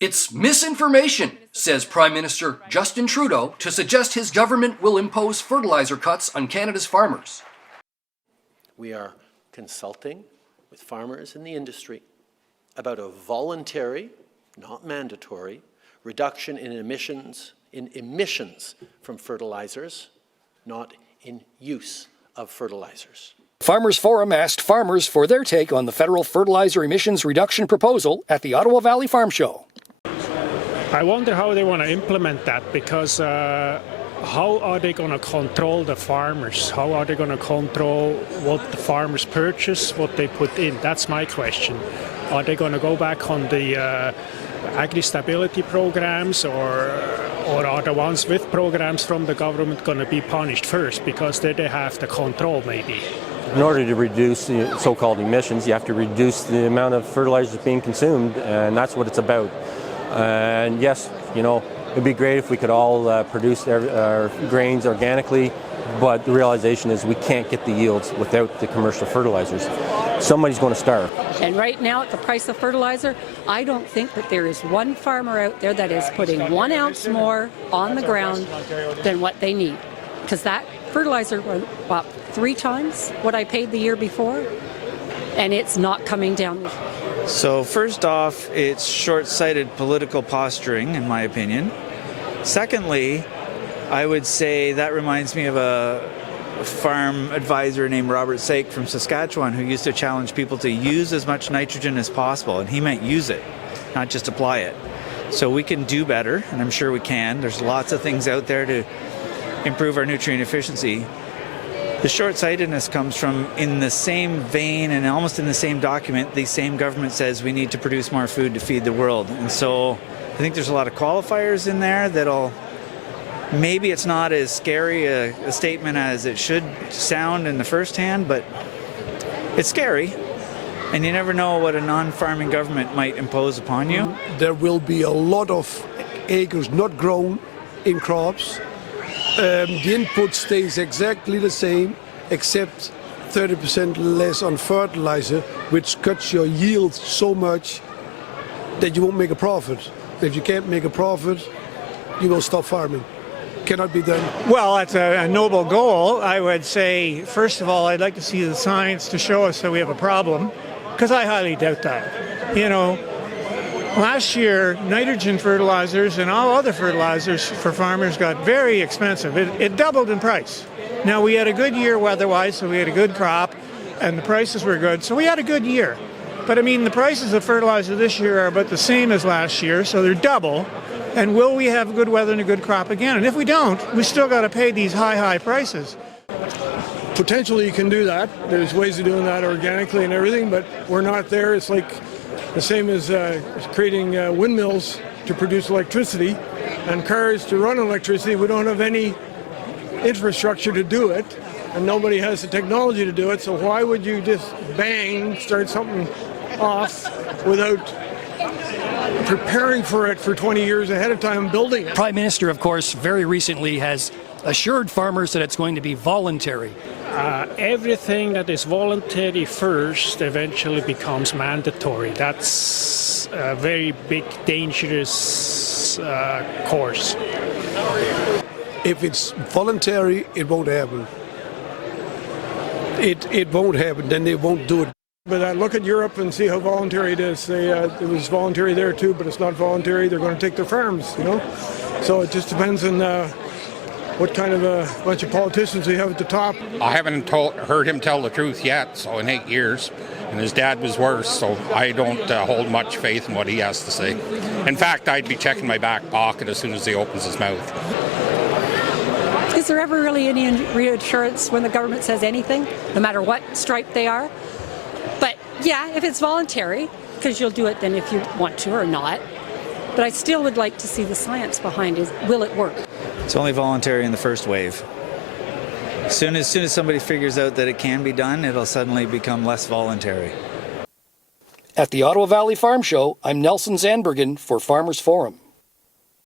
It's misinformation, says Prime Minister Justin Trudeau, to suggest his government will impose fertilizer cuts on Canada's farmers. We are consulting with farmers in the industry about a voluntary, not mandatory, reduction in emissions from fertilizers, not in use of fertilizers. Farmers Forum asked farmers for their take on the federal fertilizer emissions reduction proposal at the Ottawa Valley Farm Show. I wonder how they want to implement that, because how are they going to control the farmers? How are they going to control what the farmers purchase, what they put in? That's my question. Are they going to go back on the agri-stability programs, or are the ones with programs from the government going to be punished first because they have the control maybe? In order to reduce the so-called emissions, you have to reduce the amount of fertilizers being consumed, and that's what it's about. And yes, you know, it'd be great if we could all produce our grains organically, but the realization is we can't get the yields without the commercial fertilizers. Somebody's going to starve. And right now, at the price of fertilizer, I don't think that there is one farmer out there that is putting 1 ounce more on the ground than what they need. Because that fertilizer was about 3 times what I paid the year before, and it's not coming down. So first off, it's short-sighted political posturing, in my opinion. Secondly, I would say that reminds me of a farm advisor named Robert Sake from Saskatchewan, who used to challenge people to use as much nitrogen as possible, and he meant use it, not just apply it. So we can do better, and I'm sure we can. There's lots of things out there to improve our nutrient efficiency. The short-sightedness comes from, in the same vein and almost in the same document, the same government says we need to produce more food to feed the world. And so I think there's a lot of qualifiers in there that'll, maybe it's not as scary a statement as it should sound in the first hand, but it's scary. And you never know what a non-farming government might impose upon you. There will be a lot of acres not grown in crops. The input stays exactly the same, except 30% less on fertilizer, which cuts your yield so much that you won't make a profit. If you can't make a profit, you will stop farming. Cannot be done. Well, that's a noble goal. I would say, first of all, I'd like to see the science to show us that we have a problem, because I highly doubt that. You know, last year, nitrogen fertilizers and all other fertilizers for farmers got very expensive. It doubled in price. Now, we had a good year weather-wise, so we had a good crop, and the prices were good, so we had a good year. But, I mean, the prices of fertilizer this year are about the same as last year, so they're double. And will we have good weather and a good crop again? And if we don't, we still got to pay these high prices. Potentially you can do that. There's ways of doing that organically and everything, but we're not there. It's like the same as creating windmills to produce electricity and cars to run electricity. We don't have any infrastructure to do it, and nobody has the technology to do it, so why would you just start something off without preparing for it for 20 years ahead of time, building it? Prime Minister, of course, very recently has assured farmers that it's going to be voluntary. Everything that is voluntary first eventually becomes mandatory. That's a very big, dangerous course. If it's voluntary, it won't happen. It won't happen, then they won't do it. But look at Europe and see how voluntary it is. It was voluntary there too, but it's not voluntary. They're going to take their farms, you know. So it just depends on what kind of a bunch of politicians we have at the top. I haven't heard him tell the truth yet, so in 8 years, and his dad was worse, so I don't hold much faith in what he has to say. In fact, I'd be checking my back pocket as soon as he opens his mouth. Is there ever really any reassurance when the government says anything, no matter what stripe they are? But yeah, if it's voluntary, because you'll do it then if you want to or not. But I still would like to see the science behind it. Will it work? It's only voluntary in the first wave. As soon as somebody figures out that it can be done, it'll suddenly become less voluntary. At the Ottawa Valley Farm Show, I'm Nelson Zandbergen for Farmers Forum.